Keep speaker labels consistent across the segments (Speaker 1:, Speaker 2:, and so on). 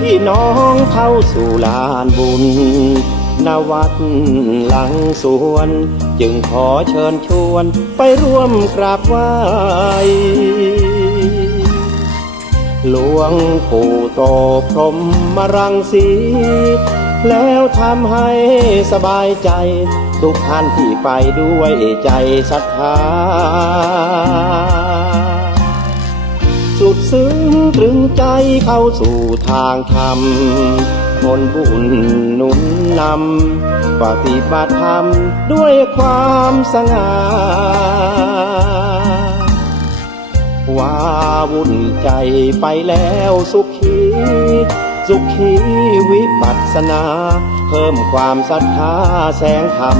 Speaker 1: พี่น้องเข้าสู่ลานบุญนวัดหลังสวน จึงขอเชิญชวนไปร่วมกราบไหว้หลวงปู่โตพรมมรังสี แล้วทำให้สบายใจ ทุกท่านที่ไปด้วยใจศรัทธา สุดซึ้งตรึงใจเข้าสู่ทางธรรมผลบุญหนุนนำปฏิบัติธรรมด้วยความสง่าว่าวุ่นใจไปแล้วสุขี สุขีวิปัสสนา เพิ่มความศรัทธาแสงธรรม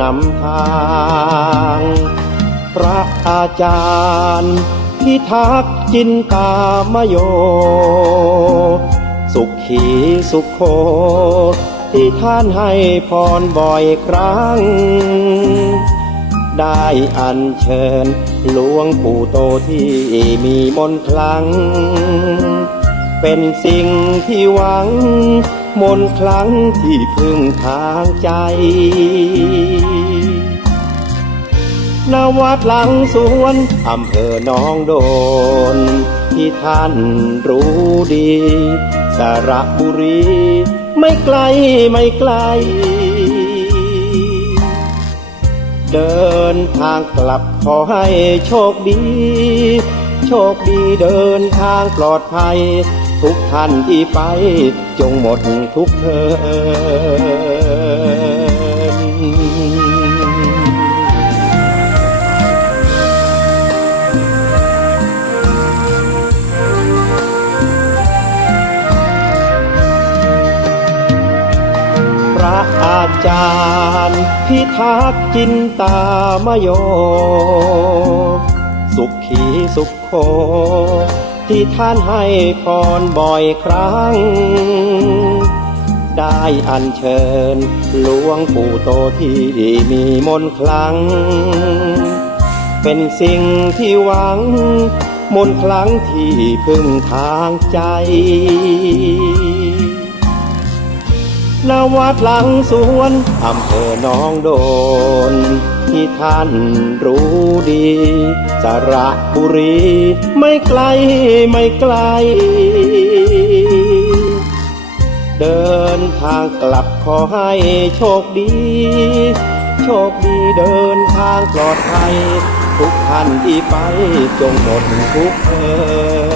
Speaker 1: นำทาง พระอาจารย์ พิทักษ์จินตามโย สุขีสุขโค ที่ท่านให้พรบ่อยครั้ง ได้อัญเชิญหลวงปู่โตที่มีมนคลัง เป็นสิ่งที่หวัง มนคลังที่พึ่งทางใจ นวัดหลังสวนอำเภอหนองโดน ที่ท่านรู้ดี สระบุรี ไม่ไกลไม่ไกล เดินทางกลับขอให้โชคดี โชคดีเดินทางปลอดภัย ทุกท่านที่ไปจงหมดทุกเทิน พระอาจารย์ พิทักษ์จินตามโย สุขีสุขโค ที่ท่านให้พรบ่อยครั้ง ได้อัญเชิญหลวงปู่โตที่มีมนต์คลัง เป็นสิ่งที่หวัง มนต์คลังที่พึ่งทางใจ นวัดหลังสวนอำเภอหนองโดน ที่ท่านรู้ดีสระบุรีไม่ไกลไม่ไกล เดินทางกลับขอให้โชคดี โชคดีเดินทางปลอดภัย ทุกท่านที่ไปจงหมดทุกเทิน